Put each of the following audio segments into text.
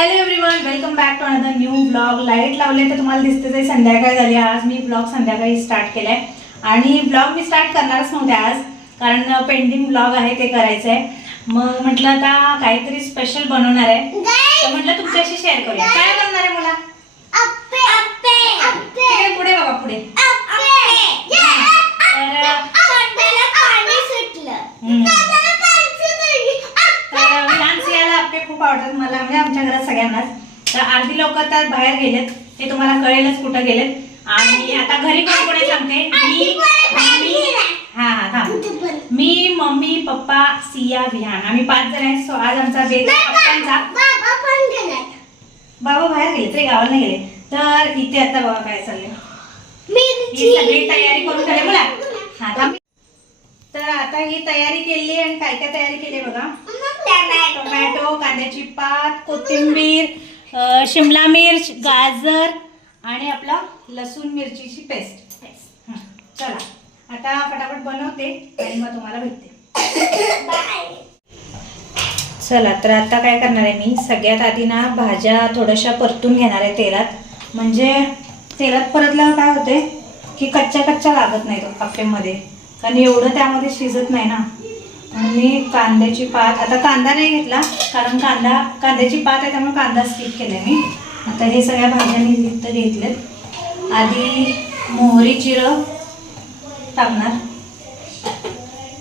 Hello everyone, welcome back to another new blog. Light लावले तर तुम्हाला दिसते आहे संध्याकाळ झाली. आज मी ब्लॉग संध्याकाळी स्टार्ट केलाय आणि ब्लॉग मी स्टार्ट करणारच नव्हते आज, कारण पेंडिंग ब्लॉग आहे ते करायचं आहे. मग म्हटलं आता काहीतरी स्पेशल बनवणार आहे, तर म्हटलं तुमच्याशी शेअर करूया. काय बनवणार आहे मुला? तिकडे पुढे बघा, पुढे. खूप आवडतात मला, म्हणजे आमच्या घरात सगळ्यांनाच. तर अर्धी लोक तर बाहेर गेलेत, ते तुम्हाला कळेलच कुठं गेलेत. आणि आता घरी कोण कोणी सांगते, मी मम्मी पप्पा सिया विहान, आम्ही 5 जण आहेत. सो आज आमचा बेत बाबा बाहेर गेले, ते गावाला गेले. तर इथे आता बघा काय चाललंय, ही सगळी तयारी करून ठेवली मला. तर आता ही तयारी केली आणि काय काय तयारी केली बघा. टोमॅटो, कांद्याची पात, कोथिंबीर, शिमला मिर्च, गाजर आणि आपला लसूण मिरचीची पेस्ट. चला आता फटाफट बनवते आणि मग तुम्हाला भेटते. चला तर आता काय करणार आहे मी, सगळ्यात आधी ना भाज्या थोड्याशा परतून घेणार आहे तेलात. म्हणजे तेलात परतल्यावर काय होते की कच्च्या कच्च्या लागत नाही तो अप्पेमध्ये, कारण एवढं त्यामध्ये शिजत नाही ना. म्हणून मी कांद्याची पात, आता कांदा नाही घेतला कारण कांद्याची पात आहे त्यामुळे कांदा स्किप केलाय मी. आता हे सगळ्या भाज्या मी इथं घेतल्यात. आधी मोहरी जिरं टाकणार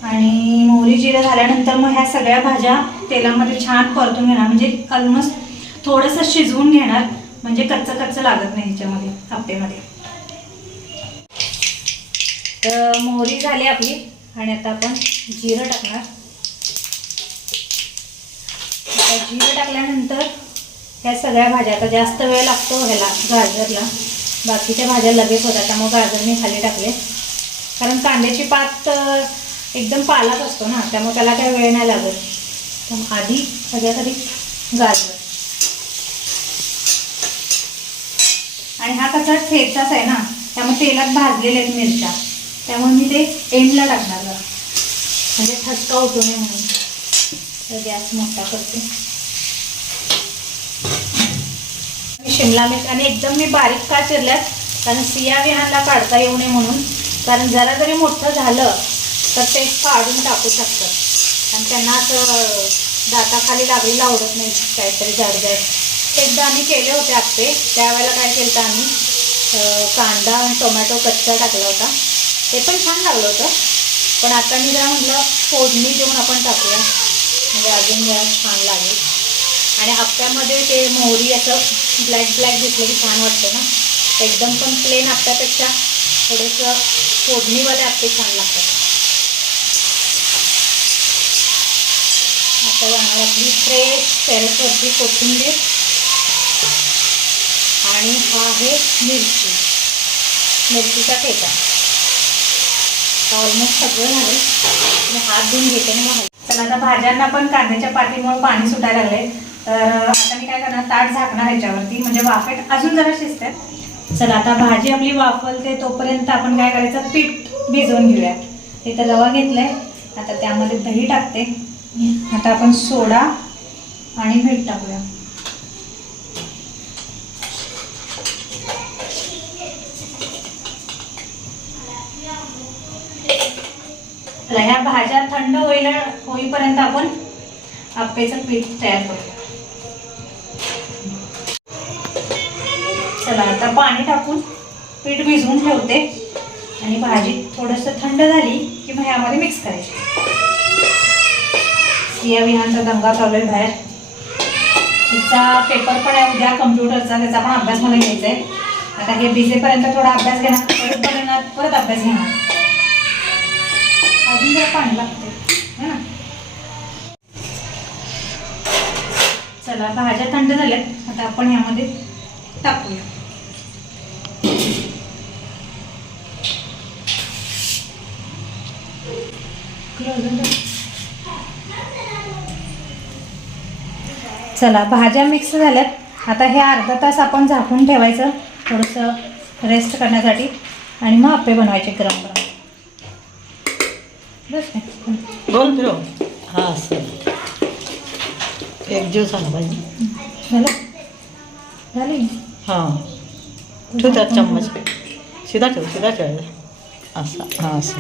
आणि मोहरी जिरं झाल्यानंतर मग ह्या सगळ्या भाज्या तेलामध्ये छान परतून घेणार, म्हणजे ऑलमोस्ट थोडंसं शिजवून घेणार, म्हणजे कच्चं कच्चं लागत नाही ह्याच्यामध्ये आप्पेमध्ये. तर मोहरी झाली आपली आणि आता आपण जिरं टाकणार. आता जिरं टाकल्यानंतर ह्या सगळ्या भाज्या, आता जास्त वेळ लागतो ह्याला गाजरला, बाकीच्या भाज्या लगेच होतात त्यामुळे गाजर मी खाली टाकले. कारण कांद्याची पात एकदम पालाच असतो ना, त्यामुळे त्याला काही वेळ नाही लागत. तर आधी सगळ्यात आधी गाजर. आणि हा कसा ठेचाच आहे ना, त्यामुळे तेलात भाजलेल्या आहेत मिरच्या, त्यामुळे मी ते एंडला टाकणार म्हणजे ठसका होतो नये म्हणून. तर गॅस मोठा करते. शिमला मिर्च आणि एकदम मी बारीक का चिरल्यात, कारण सिया विहानला काढता येऊ नये म्हणून. कारण जरा जरी मोठं झालं तर ते काढून टाकू शकतात, आणि त्यांना असं दाताखाली लागलेलं आवडत नाही काहीतरी जाड. एकदा आम्ही केले होते आप्पे, त्यावेळेला काय केलं तर आम्ही कांदा आणि टोमॅटो कच्चा टाकला होता, ते पण छान लागलं होतं. पण आता मी जरा म्हटलं फोडणी देऊन आपण टाकूया, म्हणजे अजून जरा छान लागेल. आणि आप्प्यामध्ये ते मोहरी असं ब्लॅक दिसलं की छान वाटतं ना. एकदम पण प्लेन आप्प्यापेक्षा थोडंसं फोडणीवाले आप्पे छान लागतात. आता जाणार आपली फ्रेश टेरेसवरची कोथिंबीर आणि हा आहे मिरचीचा ठेचा. ऑलमोस्ट सगळं झालं, हात धुवून घेते ना मग. तर आता भाज्यांना पण कांद्याच्या पातीमुळे पाणी सुटायला लागले. तर आता मी काय करणार, ताट झाकणार याच्यावरती, म्हणजे वाफेट अजून जरा शिजते. चला आता भाजी आपली वाफलते तोपर्यंत आपण काय करायचं, पीठ भिजवून घेऊया. इथं रवा घेतलाय, आता त्यामध्ये दही टाकते. आता आपण सोडा आणि मीठ टाकूया. ह्या भाज्या थंड होईपर्यंत आपण आप्पेचं पीठ तयार करूया. चला आता पाणी टाकून पीठ भिजवून ठेवते आणि भाजी थोडंसं थंड झाली की मग ह्यामध्ये मिक्स करायची. सिया विहानचा दंगा चालू आहे बाहेर. तिचा पेपर पण आहे उद्या कम्प्युटरचा, त्याचा पण अभ्यास मला घ्यायचा आहे. आता हे भिजेपर्यंत थोडा अभ्यास घेणार, परत बनवणार, परत अभ्यास घेणार. अजून जरा पाणी लागते है ना. चला भाज्या थंड झाल्यात, आता आपण यामध्ये टाकूया. चला भाज्या मिक्स झाल्यात. आता हे अर्धा तास आपण झाकून ठेवायचं थोडंसं रेस्ट करण्यासाठी, आणि मग आप्पे बनवायचे गरम गरम. गोल फिरव. हां सर, एक जीव सांगा पाहिजे. झालं. झाली. हां ठेव त्यात चम्मच. सीधा ठेव असं. हां असं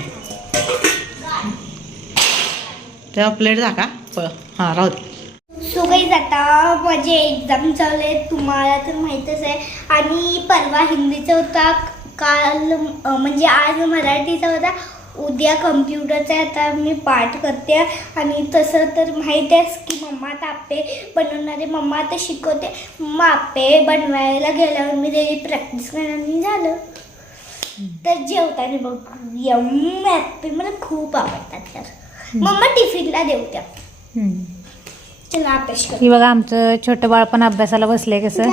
तेव्हा प्लेट झाका. हां राहू दे. सो गाईज आता माझे एक्झाम चालू आहे, तुम्हाला तर माहीतच आहे. आणि परवा हिंदीचा होता, काल म्हणजे आज मराठीचा होता, उद्या कम्प्युटरचा आहे. आता मी पाठ करते. आणि तसं तर माहीत आहेस की मम्मा आता आप्पे बनवणार आहे. मम्मा आता शिकवते. मम्मा आप्पे बनवायला गेल्यावर मी त्याची प्रॅक्टिस करणार झालं. तर जेवताना बघ यम्मी आप्पे मला खूप आवडतात. तर मम्मा टिफिनला देऊ त्या. चला अभ्यास कर. ही बघा आमचं छोटं बाळ पण अभ्यासाला बसलंय कसं.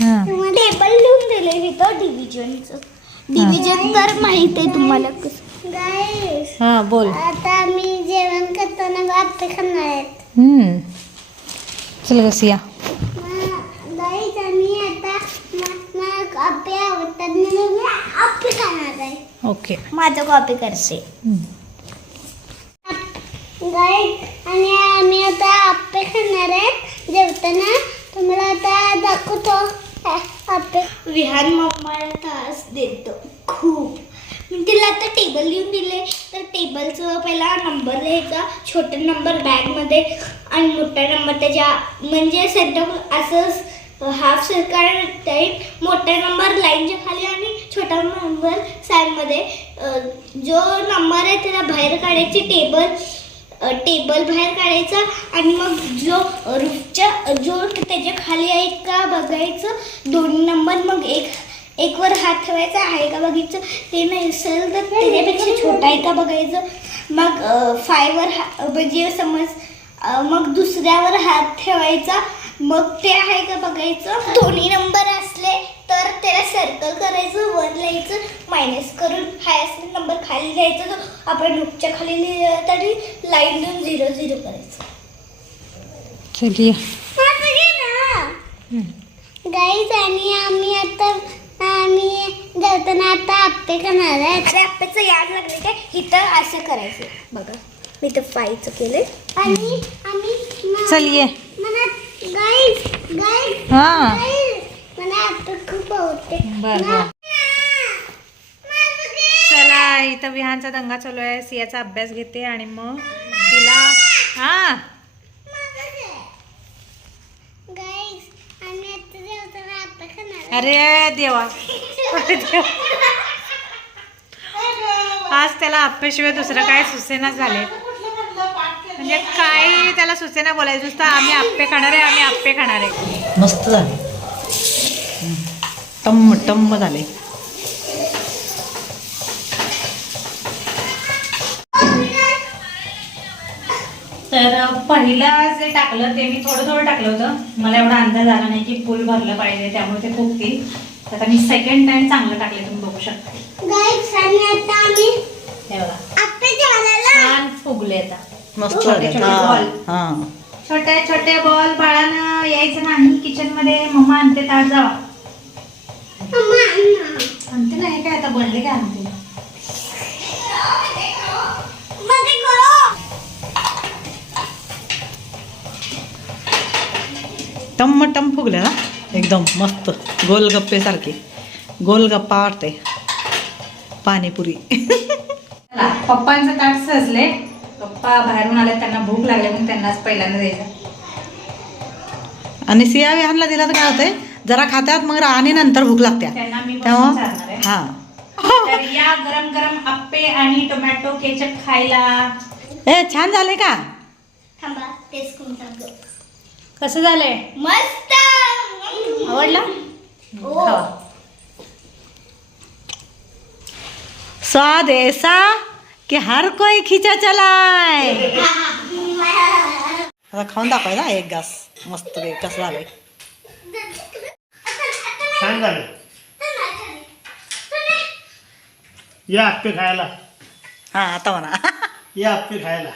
हां टेबल लिहून दिले तिथं डिव्हिजनचं. डिव्हिजन तर माहित आहे तुम्हाला कसं. गाईस हां बोल. आता आम्ही जेवण करताना आप्पे खाणार आहेत. चल कसिया. गाईस आम्ही आता मला आप्पे आवडतात म्हणून मी आप्पे खाणार आहे. ओके माझं कॉपी करते. गाईस आणि आम्ही आता आप्पे खाणार आहेत जेवताना. तुम्हाला आता दाखवतो आप्पे. विहान मम्माला त्रास देतो खूप. मी तिला आता टेबल लिहून दिले. तर टेबलचं पहिला नंबर लिहायचा. छोटा नंबर बॅगमध्ये आणि मोठा नंबर त्याच्या म्हणजे सेंटर असं हाफ सर्कल टाईप. मोठा नंबर लाईनच्या खाली आणि छोटा नंबर साईडमध्ये. जो नंबर आहे त्याला बाहेर काढायची. टेबल बाहेर काढायचा आणि मग जो रूफच्या जो त्याच्या खाली आहे का बघायचं. दोन्ही नंबर मग एक वर हात ठेवायचा आहे का बघायचं. ते नाही असेल तर त्याच्यापेक्षा छोटा आहे का बघायचं. मग 5 वर म्हणजे समज मग दुसऱ्यावर हात ठेवायचा. मग ते आहे का बघायचं. दोन्ही नंबर असले तर त्याला सर्कल करायचं, वर लिहायचं, मायनस करून हाय असले नंबर खाली लिहायचा. जो आपण रूपच्या खाली लिहिलं तरी लाईन देऊन 0 0 करायचं. चलिए गाईज आणि आम्ही जेवताना आता आप्पे करणार आहे. अरे आप्पेचं याद लागले काय इथं असं करायचं. बघा मी तर 5चं केलंय. आणि आम्ही चलिए. मला गाईज हां मला आप्पे खूप आवडते. बरं चला इथं विहानचा दंगा चालू आहे. सियाचा अभ्यास घेते आणि मग तिला हां अरे देवा आज त्याला अप्पेशिवाय दुसरं काय सुचेना झाले. म्हणजे काय त्याला सुचेना बोलायचं. नुसतं आम्ही आप्पे खाणार आहे. मस्त झाले. टम्म टम्म झाले. तर पहिला जे टाकलं ते मी थोडं टाकलं होतं. मला एवढा अंदाज आला नाही की फुल भरलं पाहिजे त्यामुळे ते फुगतील. आता मी सेकंड टाइम चांगलं टाकले. तुम्ही बघू शकता. हे बघा छान फुगले. आता मस्त छोटे झाले. बॉल. हां छोटे बॉल. बाळानं यायचं नाही किचन मध्ये. मम्मा आणते ताट जावा. आणते नाही काय आता बनले काय आणते. टम्म टम फुगले ना एकदम मस्त. गोलगप्पे सारखे. गोलगप्पा वाटते. पाणीपुरी. पप्पांचं ताट सजले. पप्पा बाहेरून आले. त्यांना भूक लागली म्हणून त्यांनाच पहिल्यांदा द्यायचं. आणि सिया विहानला दिला तर काय होतंय जरा खात्यात मग आणि नंतर भूक लागते त्यांना मी तेव्हा चालणार आहे. हां. तर या गरम गरम आप्पे आणि टोमॅटो केचप खायला. ए छान झाले का. थांबा टेस्ट करून टाकतो. कसं झालंय. मस्त आवडला. खावा. स्वाद ऐसा कि हर कोई खिचा चलाय. आता खाऊन दाखवायचा एक घास. मस्त कसं झालंय. छान झालं. या आप्पे खायला. हां आता म्हणा. या आप्पे खायला.